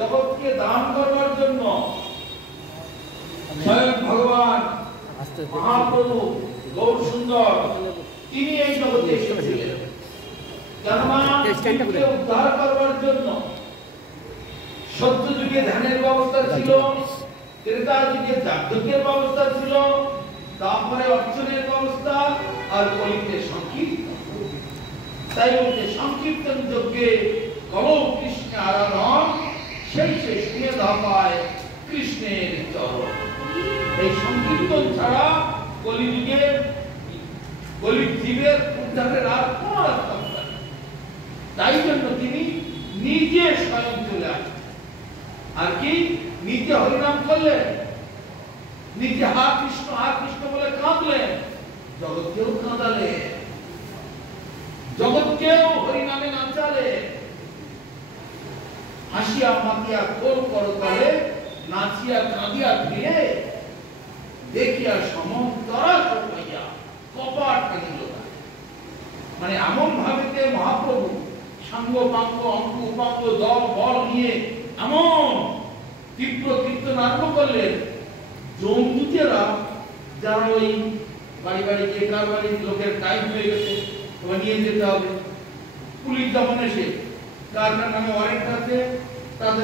জগৎকে দান করবার জন্য স্বয়ং ভগবান মহাপ্রভু গৌর সুন্দর তিনি এই জগতে এসেছিলেন। জনমানবকে উদ্ধার করবার জন্য সত্য যুগে ধ্যানের ব্যবস্থা ছিল, ত্রেতা যুগে যাগযজ্ঞের ব্যবস্থা ছিল, তারপরে অর্চনের ব্যবস্থা, আর কলিতে সংকীর্তন। তাই বলতে সংকীর্তন যজ্ঞে কলৌ কৃষ্ণ আরাধন, সেই সে শুনে ধাপায় কৃষ্ণের চরণ। এই সংকীর্তন ছাড়া কলিযুগে কলির জীবের উদ্ধারের আর কোন রাস্তা নেই। তাই জন্য তিনি নিজে স্বয়ং চলে আসেন। আর কি নিজে হরিনাম করলেন, নিজে হা কৃষ্ণ বলে কাঁদলেন, জগৎকেও কাঁদালে, জগৎকেও হরিনামে নাচালে। হাসিয়া মাতিয়া খোল করতলে, নাচিয়া কাঁদিয়া ফিরে, দেখিয়া সমন্তরা সপাইয়া কপাট টানিল। মানে এমন ভাবেতে মহাপ্রভু সাঙ্গ পাঙ্গ অঙ্গ উপাঙ্গ দল বল নিয়ে এমন তীব্র কীর্তন আরম্ভ করলেন, জমদূতেরা যারা ওই বাড়ি বাড়ি গিয়ে কার বাড়ির লোকের টাইম হয়ে গেছে, ওরা নিয়ে যেতে হবে, পুলিশ যখন এসে কার কার নামে ওয়ারেন্ট আছে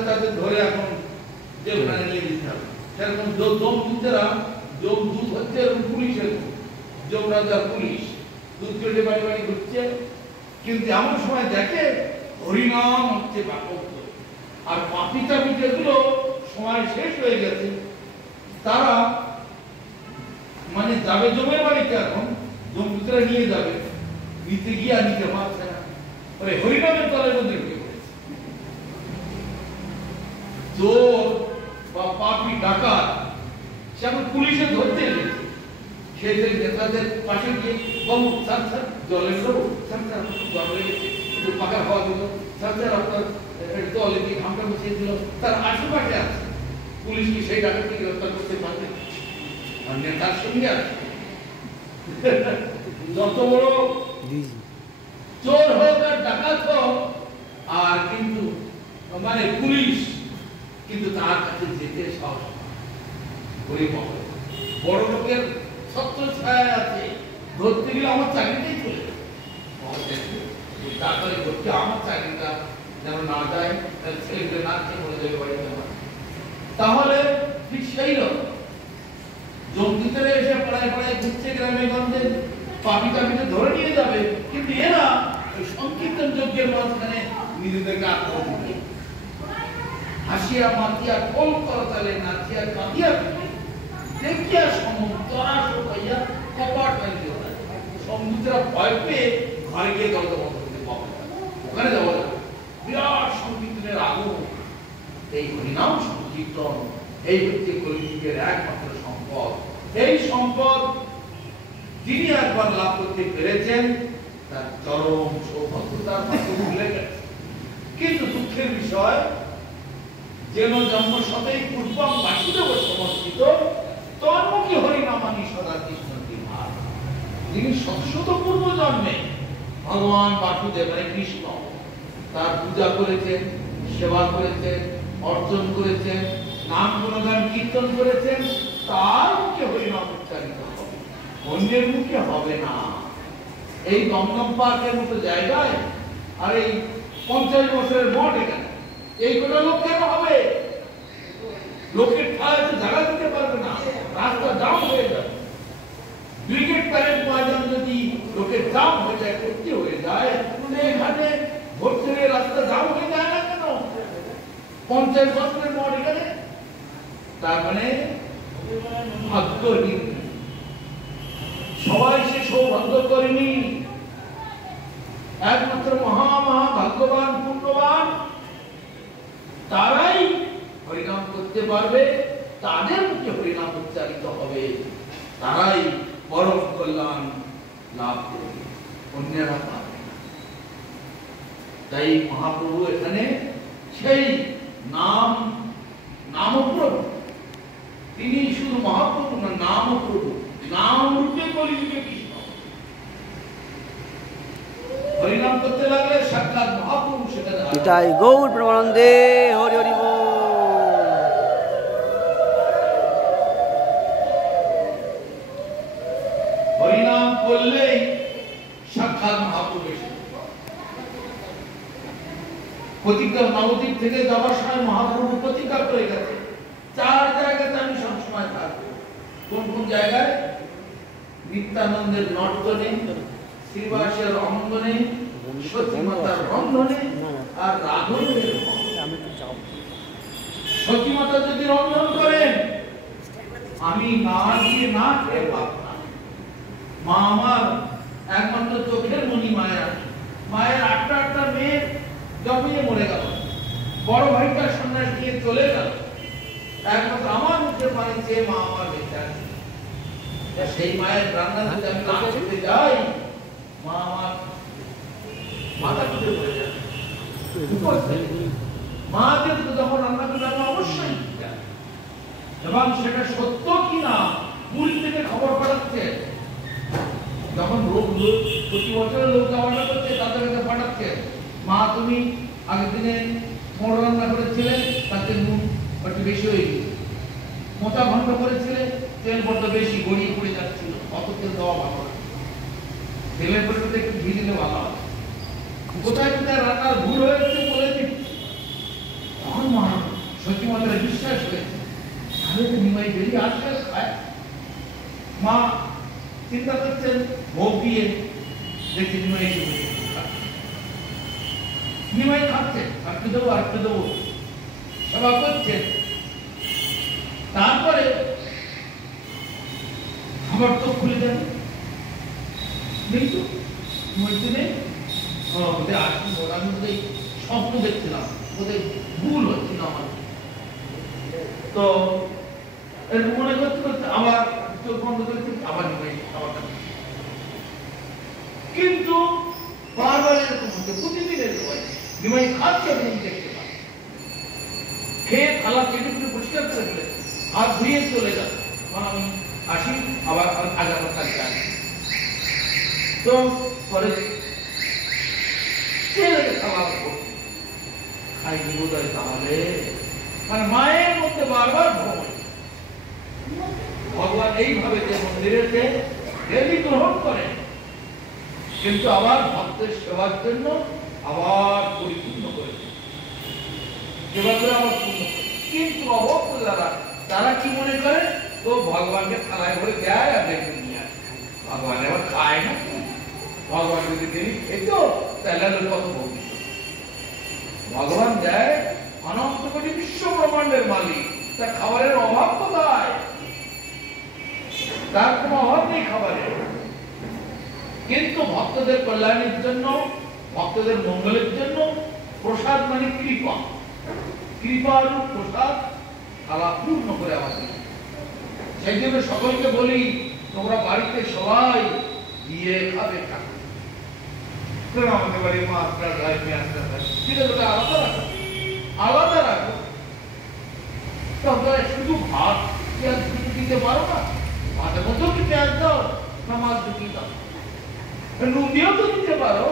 তাদের ধরে এখন জেলখানে নিয়ে যেতে হবে। সেরকম জমদূতেরা, জমদূত হচ্ছে পুলিশের, যমরাজার পুলিশ, দুধ কেটে বাড়ি বাড়ি ঘুরছে। কিন্তু এমন সময় দেখে হরিনাম হচ্ছে ব্যাপক, আর পাপি চাপি যেগুলো সময় শেষ হয়ে গেছে তারা মানে যাবে জমের বাড়িতে, এখন জমদূতরা নিয়ে যাবে, নিতে গিয়ে নিতে পারছে না, ওই হরিনামের তলের মধ্যে ঢুকে পড়েছে। চোর বা পাপি ডাকাত সে এখন পুলিশে ধরতে গেছে, খেতে নেতাদের পাশে গিয়ে বাবু স্যার স্যার জলের দেবো, স্যার স্যার জল লেগেছে, একটু পাকা খাওয়া দিল, স্যার স্যার আপনার জলে দিয়ে ঘামটা মুছিয়ে দিল, তার আশেপাশে আছে। পুলিশ কি সেই ডাকাতকে গ্রেফতার করতে পারবে? নেতার সঙ্গে আছে। যত বড় চোর হোক আর ডাকাত হোক, আর কিন্তু মানে পুলিশ কিন্তু তার কাছে যেতে সাহস গরিব হবে। বড় লোকের ছত্র ছায়া আছে, ধরতে গেলে আমার চাকরিটাই চলে যাবে, তারপরে করতে আমার চাকরিটা যেন না যায়, তাহলে ছেলেকে না খেয়ে মরে যাবে বাড়িতে আমার। তাহলে ঠিক সেই রকম জমদূতেরা এসে পাড়ায় পাড়ায় ঘুরছে, গ্রামে গঞ্জে পাপি টাপিতে ধরে নিয়ে যাবে, কিন্তু এরা ওই সংকীর্তন যজ্ঞের মাঝখানে নিজেদেরকে আত্মহত্যা, হাসিয়া মাতিয়া খোল করতালে, নাচিয়া কাঁদিয়া ফিরে, দেখিয়া সমন্তরা সপাইয়া কপাট টানিল। জমদূতেরা ভয় পেয়ে ঘরে গিয়ে দরজা বন্ধ করতে পাবে, ওখানে যাবো না। বিরাট সংকীর্তনের আগমন, এই হরিনাম সংকীর্তন, এই হচ্ছে কলিযুগের একমাত্র সম্পদ। এই সম্পদ যিনি একবার লাভ করতে পেরেছেন তার চরম সৌভাগ্যতার কথা ভুলে গেছে। কিন্তু দুঃখের বিষয়, যেন জন্ম সতেই পূর্বম বাসুদেব সমর্পিত, তন্মুখী হরিনামানি সদা কৃষ্ণ বিভার। যিনি শত পূর্ব জন্মে ভগবান বাসুদেব মানে কৃষ্ণ তার পূজা করেছেন, সেবা করেছেন, অর্জন করেছেন, নাম গুণগান কীর্তন করেছেন, তার মুখে হরিনাম উচ্চারিত হবে, অন্যের মুখে হবে না। এই দমদম পার্কের মতো জায়গায় আর এই 50 বছরের মঠ এখানে এই কোটা লোক কেন হবে? লোকের ঠায় জায়গা দিতে পারবে না, রাস্তা জাম হয়ে যাবে। ব্রিগেড প্যারেড ময়দান যদি লোকের জাম হয়ে যায়, করতে হয়ে যায়, এখানে ভর্তি হয়ে রাস্তা জাম হয়ে যায় না কেন? 50 বছরের মঠ এখানে, তার মানে ভাগ্যহীন, সবাই সে সৌভাগ্য করেনি। একমাত্র মহা ভাগ্যবান পুণ্যবান তারাই হরিনাম করতে পারবে, তাদের মুখে হরিনাম উচ্চারিত হবে, তারাই পরম কল্যাণ লাভ করবে, অন্যরা পাবে না। তাই মহাপ্রভু এখানে সেই নামপ্রভু, তিনি শুধু মহাপ্রভু না, নামপ্রভু, নাম রূপে কলিযুগে কৃষ্ণ। হরিনাম করতে লাগলে সাক্ষাৎ মহাপ্রভু সেখানে। গৌর প্রেমানন্দে হরি হরি বল। করলেই সাক্ষাৎ মহাপ্রভু এসে প্রতিজ্ঞা নবদ্বীপ থেকে যাওয়ার সময় মহাপ্রভু প্রতিজ্ঞা করে গেছে 4 জায়গাতে আমি সবসময় থাকবো। কোন কোন জায়গায়? নিত্যানন্দের নর্তনে, শ্রীবাসের অঙ্গনে, সতীমাতার রন্ধনে আর রাঘবের সতীমাতা যদি রন্ধন করেন আমি না দিয়ে না খেয়ে পারতাম। মা আমার একমাত্র চোখের মনি মায়া, মায়ের 8টা মেয়ে জন্মিয়ে মরে গেল, বড় ভাইটা সন্ন্যাস নিয়ে চলে গেল, একমাত্র আমার মুখের পানি চেয়ে মা আমার বেঁচে আছে। সেই মায়ের রান্না যদি আমি না খেতে যাই মা আমার মাথা খুঁজে পড়ে যাবে। মা কিন্তু যখন রান্না করলে আমি অবশ্যই এবং সেটা সত্য কিনা পুরী থেকে খবর পাঠাচ্ছে, যখন প্রতি বছর লোক যাওয়া করছে তাদের কাছে পাঠাচ্ছে, মা তুমি আগের দিনে মোড় রান্না করেছিলে তাতে নুন একটু বেশি হয়ে গেছে, মোটা ঘন্ট করেছিলে তেল বড্ড বেশি গড়িয়ে পড়ে যাচ্ছিল, অত তেল দেওয়া ভালো না, তেলের পরিবর্তে একটু ঘি দিলে ভালো হয়। কোথায় কোথায় রান্নার ভুল হয়েছে বলে দিচ্ছি। তখন মা সত্যি মাত্রায় বিশ্বাস হয়েছে তাহলে তো নিমাই বেরিয়ে আসলে খায়। মা চিন্তা করছেন ভোগ দিয়ে দেখছি নিমাই এসে নিমাই খাচ্ছে, আটকে দেবো আটকে দেবো সেবা করছেন। তারপরে খাবার তো খুলে যাবে নেই তো মধ্যে নেই, ওদের আসছি ওরা মধ্যে স্বপ্ন দেখছিলাম, ওদের ভুল হচ্ছিল আমার। তো এরকম মনে করতে করতে আবার চোখ বন্ধ করতে আবার নিমাই খাবারটা, কিন্তু বারবার এরকম হচ্ছে, প্রতিদিন এরকম হয় নিমাই খাচ্ছে আপনি দেখতে পান, খেয়ে থালা কেটে কেটে পরিষ্কার করে ফেলে হাত ধুয়ে চলে যান, আমি আসি আবার আগামী কালকে আসি। তো পরে ছেলেকে খাবার খাই বোধহয় তাহলে মানে মায়ের মধ্যে বারবার ভ্রমণ। ভগবান এইভাবে যে মন্দিরেতে ডেলি গ্রহণ করেন, কিন্তু আবার ভক্তের সেবার জন্য আবার পরিপূর্ণ করেছেন, সেবা করে আবার পূর্ণ করে। কিন্তু অভক্ত যারা তারা কি মনে করে তো ভগবানকে থালায় ভরে দেয় আর দেখে নিয়ে আসে, ভগবান এবার খায় না। ভগবান যদি তিনি খেত তাহলে কত ভোগ দিত। ভগবান দেয়, অনন্ত কোটি বিশ্ব ব্রহ্মাণ্ডের মালিক, তার খাবারের অভাব কোথায়? তার কোনো অভাব নেই খাবারের, কিন্তু ভক্তদের কল্যাণের জন্য, ভক্তদের মঙ্গলের জন্য প্রসাদ মানে কৃপা, কৃপার প্রসাদ খাওয়া পূর্ণ করে আমাদের। সেই জন্য সকলকে বলি তোমরা বাড়িতে সবাই গিয়ে খাবে ঠাকুর, আমাদের বাড়ি মা আপনার গায়ে নিয়ে আসতে ঠিক আছে, আলাদা রাখো, আলাদা রাখো। তোমরা শুধু ভাত পেঁয়াজ দিতে পারো না, ভাতের মধ্যেও কি পেঁয়াজ দাও না মাছ ঢুকিয়ে দাও, নুন দিয়েও তো দিতে পারো,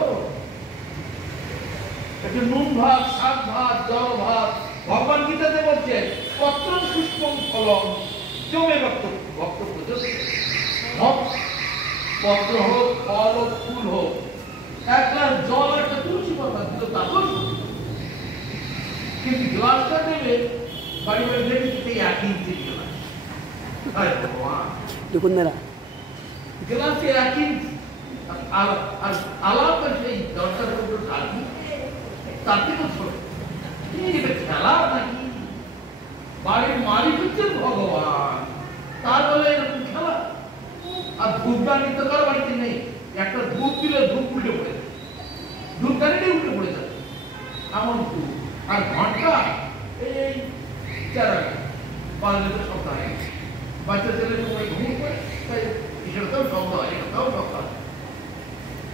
একটু নুন ভাত, শাক ভাত, জল ভাত। ভগবান গীতাতে বলছে পত্র পুষ্পম ফলম জমে বক্তব্য, পত্র হোক, ফল হোক, ফুল হোক, এক গ্লাস জল একটা তুলসী পাতা দিল তারপর, কিন্তু গ্লাসটা দেবে বাড়ি বাড়ি দেখতে 1 ইঞ্চি গ্লাস। ভগবান গ্লাসে 1 ইঞ্চি আলাদা সেই দরকার করতে থাকি, তার থেকে ছোট খেলা নাকি? বাড়ির মালিক হচ্ছেন ভগবান, তার বলে এরকম খেলা। আর ধূপদান নিতে কার বাড়িতে নেই, একটা ধূপ দিলে ধূপ উল্টে পড়ে যাবে, ধূপদানিটাই উল্টে পড়ে যাবে এমন ধূপ। আর ঘন্টা এই 4 5 লিটার শব্দ হয়, বাচ্চা ছেলে ঘুমিয়ে পড়ে, তাই এটাও শব্দ হয়, এটাও শব্দ হয়।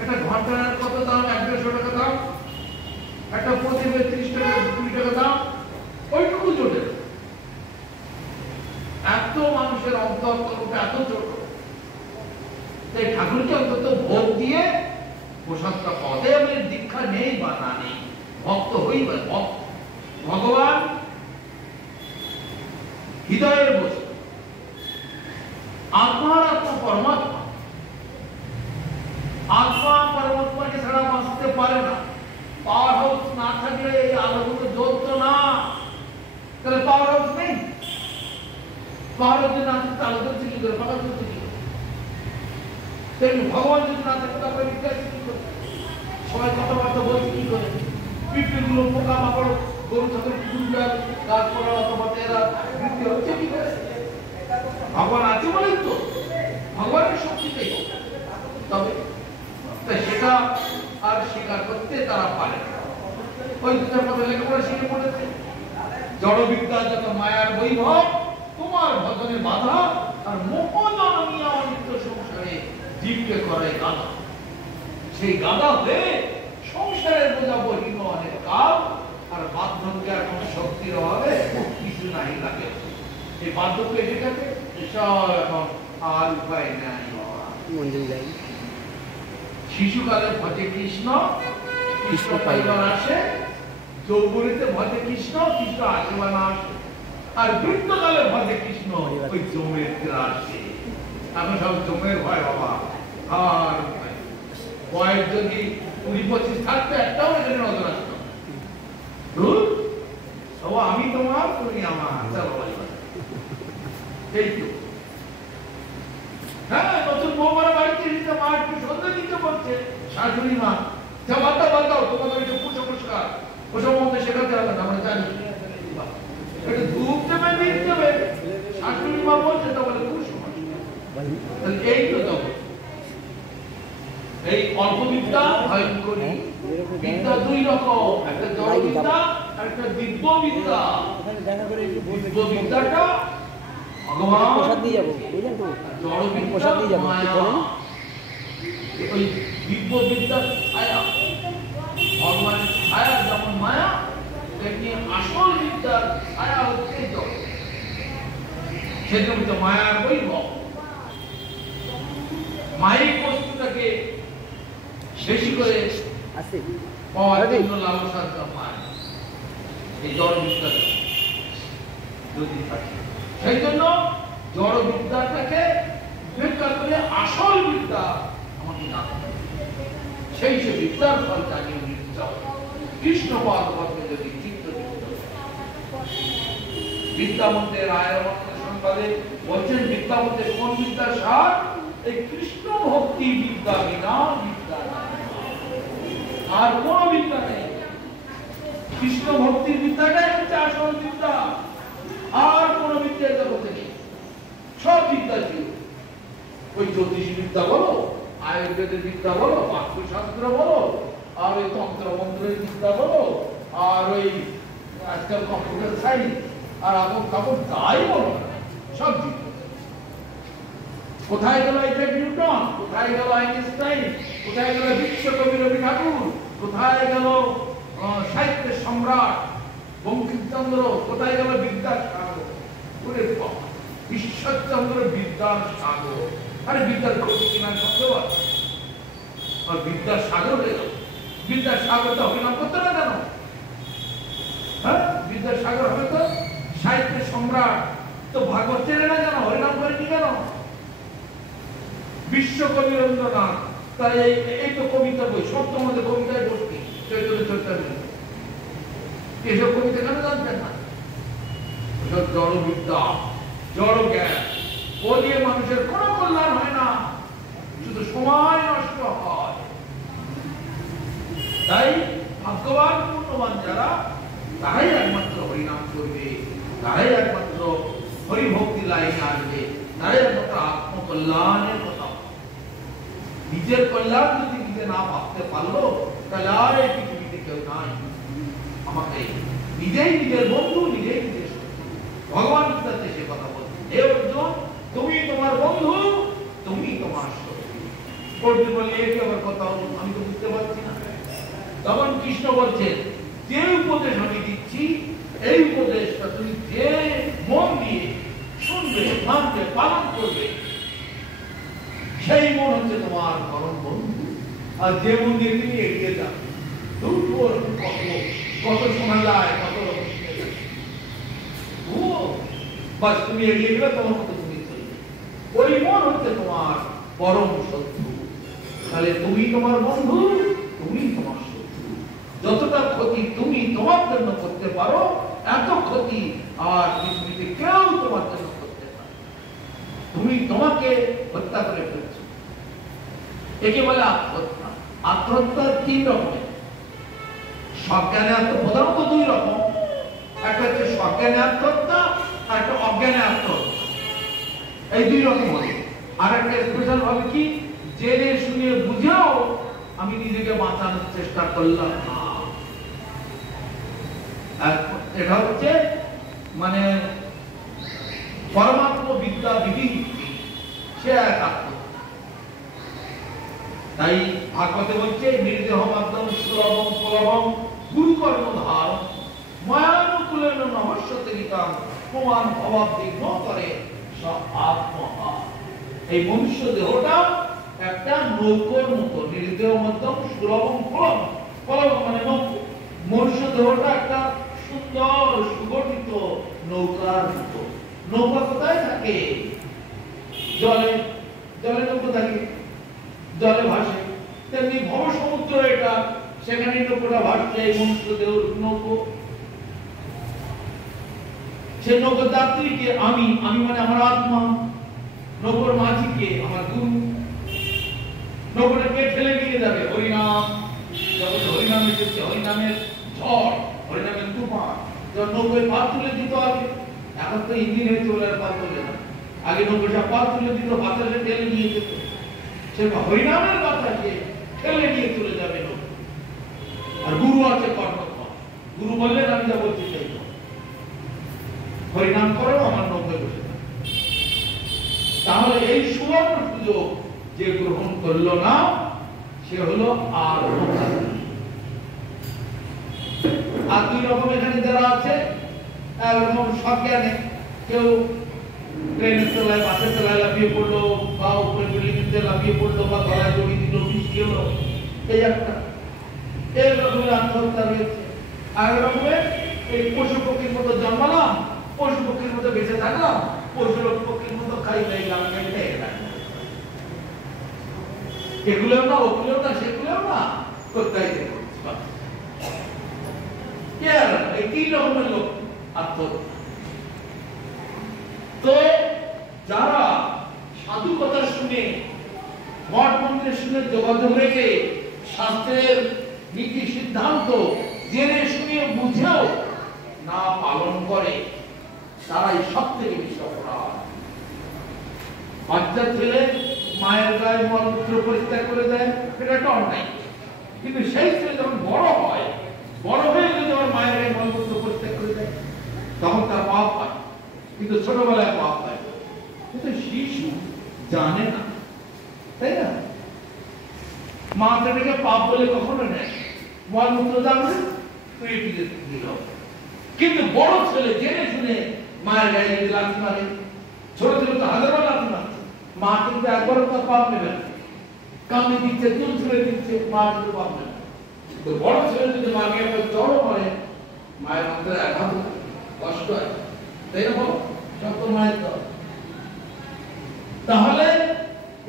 একটা ঘন্টার কত দাম? 150 টাকা দাম, একটা প্রতিবে 30 টাকা 20 টাকা দাম, ওইটুকু চলে। এত মানুষের অন্তর এত ছোট, তাই ঠাকুরকে অন্তত ভোগ দিয়ে প্রসাদটা পদে আমাদের দীক্ষা নেই বা না নেই, ভক্ত হই বা ভক্ত। ভগবান হৃদয়ের বস্তু, আত্মার আত্মা পরমাত্মা, পারে না। পাওয়ার হাউস না থাকলে এই আলোগুলো জ্বলতো না। তাহলে পাওয়ার হাউস নেই, পাওয়ার হাউস না থাকতে আলো জ্বলছে কি করে, পাওয়ার জ্বলছে কি করে? ভগবান যদি না থাকতো তারপরে বিজ্ঞান কি করে? সবাই কথাবার্তা বলছে কি করে? পিঁপড়েগুলো, পোকা মাকড়, গরু ছাগল, কুকুরগুলো, গাছপালা অথবা এরা বৃদ্ধি হচ্ছে কি করে? ভগবান আছে বলেই তো, ভগবানের শক্তিতেই। তবে সেটা আর স্বীকার করতে তারা পারে না। ওই দুটার কথা লেখাপড়া শিখে পড়েছে। জড়বিদ্যা যত মায়ার বৈভব, তোমার ভজনে বাধা, আর মোহজননীয় অনিত্য সংসারে জীবকে করে গাধা। সেই গাধা হয়ে সংসারের বোঝা বহিল অনেক কাল, আর বার্ধক্য এখন শক্তির অভাবে কিছু নাই লাগে। এই বার্ধক্য এসে গেছে, সব এখন আর উপায় নেই। শিশুকালে ভজে কৃষ্ণ, কৃষ্ণ পাইবার আসে, যৌবনীতে ভজে কৃষ্ণ, কৃষ্ণ আসে বা না আসে, আর বৃদ্ধকালে ভজে কৃষ্ণ, ওই জমের আসে। এখন সব জমের ভয় বাবা। আর বয়স যদি 20-25 থাকতো, একটাও এখানে নজর আসতো। আমি তোমার, তুমি আমার, চলো এই তো। হ্যাঁ, নতুন বৌমারা বাড়িতে এসেছে, মা একটু সন্ধ্যা দিতে বলছে, শাশুড়ি মা যা বাদ দাও, তোমাদের একটু কুসংস্কার ওসব মধ্যে শেখাতে হবে না, আমরা জানি। একটু দুধ দেবে, দিন দেবে, শাশুড়ি মা বলছে তা বলে কুসংস্কার। এই তো তবে এই অল্প বিদ্যা ভয়ঙ্করী বিদ্যা দুই রকম, একটা জড় বিদ্যা আর একটা দিব্য বিদ্যা। দিব্য বিদ্যাটা ভগবান প্রসাদ দিয়ে যাবো, বুঝলেন তো, জড় প্রসাদ দিয়ে যাবো। ওই দিব্য বিদ্যার ছায়া, ভগবানের ছায়া যেমন মায়া, তেমনি আসল বিদ্যার ছায়া হচ্ছে জড়। সেজন্য মায়ার বৈভব, মায়িক বস্তুটাকে বেশি করে পাওয়ার জন্য লালসার মায়া, এই জড় বিদ্যা যদি থাকে। সেই জন্য জড় বিদ্যাটাকে উপেক্ষা করে আসল বিদ্যা আমাকে না, সেই সে বিদ্যার ফল জানিয়ে নিতে কৃষ্ণ পাদপদ্মে যদি চিত্ত বিদ্যামন্ত্রের রায়ের মন্ত্রের সংবাদে বলছেন, বিদ্যামন্ত্রের কোন বিদ্যার সার? এই কৃষ্ণ ভক্তি বিদ্যা বিনা বিদ্যা আর কোন বিদ্যা নেই। কৃষ্ণ ভক্তির বিদ্যাটাই হচ্ছে আসল বিদ্যা, আর কোন বিদ্যা জগতে নেই। সব বিদ্যা ছিল, ওই জ্যোতিষ বিদ্যা বলো, আয়ুর্বেদের বিদ্যা বলো, বাস্তুশাস্ত্র বলো, আর ওই তন্ত্র মন্ত্রের বিদ্যা বলো, আর ওই আজকাল কম্পিউটার সায়েন্স, আর আবর কাপড় যাই বলো, সব বিদ্যা। কোথায় গেল আইজাক নিউটন, কোথায় গেল আইনস্টাইন, কোথায় গেল বিশ্বকবি রবি ঠাকুর, কোথায় গেল সাহিত্যের সম্রাট বঙ্কিমচন্দ্র, কোথায় গেল বিদ্যাসাগর? ঈশ্বরচন্দ্র বিদ্যাসাগর, আরে বিদ্যার ক্ষতি কিনা সন্দেহ আছে। আর বিদ্যাসাগর হয়ে গেল, বিদ্যাসাগর তো অভিনয় করতে না কেন? হ্যাঁ, বিদ্যাসাগর হবে তো সাহিত্যের সম্রাট, তো ভাগবত চেনে না কেন? হরিনাম করেনি কেন? বিশ্বকবি রবীন্দ্রনাথ, তাই এই তো কবিতা বই, সব তোমাদের কবিতায় বসবি, চৈতন্য চৈতন্য, এসব কবিতা কেন জানতেন না? ওসব জড় বিদ্যা, জড় জ্ঞান, ও দিয়ে মানুষের কোনো কল্যাণ হয় না, শুধু সময় নষ্ট হয়। তাই ভাগ্যবান পূর্ণবান যারা, তারাই একমাত্র হরিনাম করবে, তারাই একমাত্র হরিভক্তি লাইনে আসবে, তারাই একমাত্র আত্মকল্যাণের কথা। নিজের কল্যাণ যদি নিজে না ভাবতে পারলো, তাহলে আর এই পৃথিবীতে কেউ নাই। আমাকে নিজেই নিজের বন্ধু, নিজেই নিজের ভগবান গীতাতে সে কথা বলছে, হে অর্জুন, তুমি তোমার বন্ধু, তুমি তোমার শক্তি। অর্জুন বলে, এ কি আবার কথা হলো, আমি তো বুঝতে পারছি না। তখন কৃষ্ণ বলছেন, যে উপদেশ আমি দিচ্ছি, এই উপদেশটা তুমি যে মন দিয়ে শুনবে, মানবে, পালন করবে, সেই মন হচ্ছে তোমার পরম বন্ধু। আর যে মন দিয়ে তুমি এগিয়ে যাও, কত শোনা যায়, কত বাস তুমি এগিয়ে গেলে তোমার মতো তুমি চলবে, ওই মন হচ্ছে তোমার পরম শত্রু। তাহলে তুমি তোমার বন্ধু, তুমি তোমার শত্রু। যতটা ক্ষতি তুমি তোমার জন্য করতে পারো এত ক্ষতি আর পৃথিবীতে কেউ তোমার জন্য করতে পারে। তুমি তোমাকে হত্যা করে ফেলছো, একে বলে আত্মহত্যা। আত্মহত্যা তিন রকমের। সজ্ঞানে আত্মহত্যা প্রধানত দুই রকম, একটা হচ্ছে সজ্ঞানে আত্মহত্যা আর একটা অজ্ঞানে আত্মহত্যা, এই দুই রকম হবে। আর একটা স্পেশাল ভাবে কি, জেনে শুনে বুঝেও আমি নিজেকে বাঁচানোর চেষ্টা করলাম না, এটা হচ্ছে মানে পরমাত্ম বিদ্যা বিধি, সে এক আত্মহত্যা। তাই ভাগবতে বলছে নির্দেহ মাধ্যম সুলভম সুলভম গুরুকর্ণ ধার মায়ানুকূলেন নমস্যতিকাম প্রমাণ অভাব বিঘ্ন করে আত্মহা। এই মনুষ্য দেহটা একটা নৌকোর মতো, নির্দেহ মাধ্যম সুলভম ফলম, ফলম মানে নৌকো। মনুষ্য দেহটা একটা সুন্দর সুগঠিত নৌকার মতো। নৌকা কোথায় থাকে? জলে, জলে নৌকা থাকে, জলে ভাসে। তেমনি ভব সমুদ্র এটা, সেখানে নৌকাটা ভাসছে, এই মনুষ্য দেহ নৌকো। সে নৌকার যাত্রীকে আমি, আমি মানে আমার আত্মা। নৌকার মাঝিকে আমার গুরু। নৌকাটাকে ঠেলে নিয়ে যাবে হরিনাম, যখন হরিনাম এসেছে, হরিনামের ঝড়, হরিনামের তুফান, যখন নৌকায় পা তুলে দিতে হবে। এখন তো ইঞ্জিন হয়ে চলে আর পা তুলে না, আগে নৌকাটা পা তুলে দিত, বাতাসে ঠেলে নিয়ে যেত। সে হরিনামের বাতাসে ঠেলে নিয়ে চলে যাবে নৌকা। আর গুরু আছে কর্মক্ষম, গুরু বললেন আমি যা বলছি তাই হরিনাম করো, আমার নৌকায় বসে। তাহলে এই সুবর্ণ সুযোগ যে গ্রহণ করলো না, সে হলো আর দুই রকম এখানে যারা আছে, একরকম সজ্ঞানে, কেউ ট্রেনের তলায় বাসের তলায় লাফিয়ে পড়লো, বা উপরে বিল্ডিং এর লাফিয়ে পড়লো, বা গলায় দড়ি দিল, বৃষ্টি হলো, এই একটা। এই রকমের আত্মহত্যা রয়েছে। আর রকমের এই পশু পক্ষীর মতো জন্মালাম, পশু পক্ষীর মতো বেঁচে থাকলাম, পশু পক্ষীর মতো খাই খাই গান গাইতে এগুলোও না, ওগুলোও না, সেগুলোও না, কোথায় দেখো এই তিন রকমের লোক আত্মহত্যা। তো যারা সাধু কথা শুনে, মঠ মন্দিরে শুনে যোগাযোগ রেখে শাস্ত্রের নীতি সিদ্ধান্ত জেনে শুনে বুঝেও না পালন করে, তারাই সব থেকে বেশি অপরাধ। বাচ্চা ছেলে মায়ের গায়ে মলমূত্র পরিত্যাগ করে দেয়, এটা একটা অন্যায়। কিন্তু সেই ছেলে যখন বড় হয়, বড় হয়ে যদি আমার মায়ের গায়ে মলমূত্র পরিত্যাগ করে দেয়, তখন তার পাপ হয়। কিন্তু ছোটবেলায় পাপ হয়, কিন্তু শিশু জানে না, তাই না? মা তাদেরকে পাপ বলে কখনো নেয়, মলমূত্র জানবে তুই দিল। কিন্তু বড় ছেলে জেনে শুনে মায়ের গায়ে যদি লাথি মারে, ছোট ছেলে তো হাজারবার লাথি মারছে, মা কিন্তু একবারও তার পাপ নেবে না। কামড়ে দিচ্ছে, চুল ছুঁড়ে দিচ্ছে, মা কিন্তু পাপ নেবে। তো বড় ছেলে যদি মাকে একবার চড়ো মারে, মায়ের মধ্যে আঘাত কষ্ট হয়, তাই না? বলো, সব তো মায়ের দল। তাহলে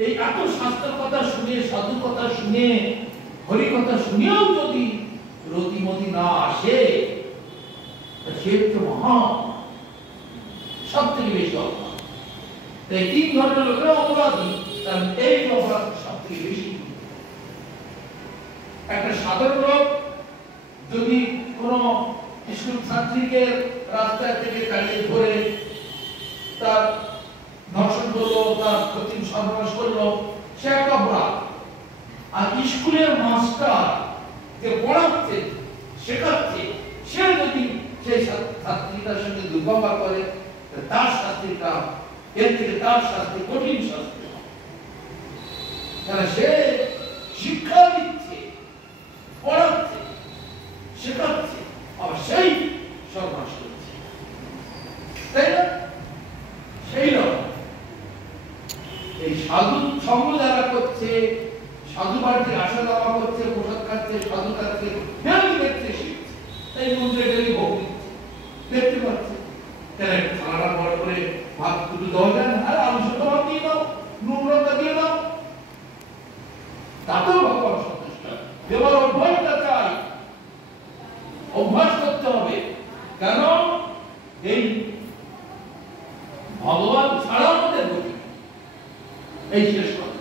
এই এত শাস্ত্রের কথা শুনে, সাধু কথা শুনে, হরি কথা শুনেও যদি রতিমতি না আসে, সে তো মহা সব থেকে বেশি অপরাধ। তাই তিন ধরনের লোকেরা অপরাধী, কারণ এই অপরাধ সব থেকে বেশি। একটা সাধারণ লোক যদি কোন স্কুল ছাত্রীকে রাস্তা থেকে তাড়িয়ে ধরে তার ধর্ষণ করলো, তার ক্ষতি সর্বনাশ করলো, সে একটা অপরাধ। আর স্কুলের মাস্টার যে পড়াচ্ছে, শেখাচ্ছে, সে যদি সেই ছাত্রীটার সঙ্গে দুর্ব্যবহার করে, তার শাস্তিটা এর থেকে তার শাস্তি কঠিন শাস্তি। সে শিক্ষা দিচ্ছে, পড়াচ্ছে, শেখাচ্ছে, আর সেই সর্বনাশ করছে, তাই না? সেই রকম এই সাধু সঙ্গ যারা করছে, সাধু বাড়িতে আসা যাওয়া করছে, প্রসাদ খাচ্ছে, সাধু খাচ্ছে, দেখছে, শিখছে, এই মন্দিরে ডেলি ভোগ দিচ্ছে, দেখতে পাচ্ছে। কেন খানাটা বড় করে ভাত দুটো দেওয়া যায় না? আর আলু সেদ্ধ ভাত দিয়ে দাও, নুন লঙ্কা দিয়ে দাও, তাতেও ভগবান সন্তুষ্ট। দেবার অভ্যাসটা চাই, অভ্যাস করতে হবে। কেন? এই ভগবান ছাড়া আমাদের গতি। এই শেষ কথা।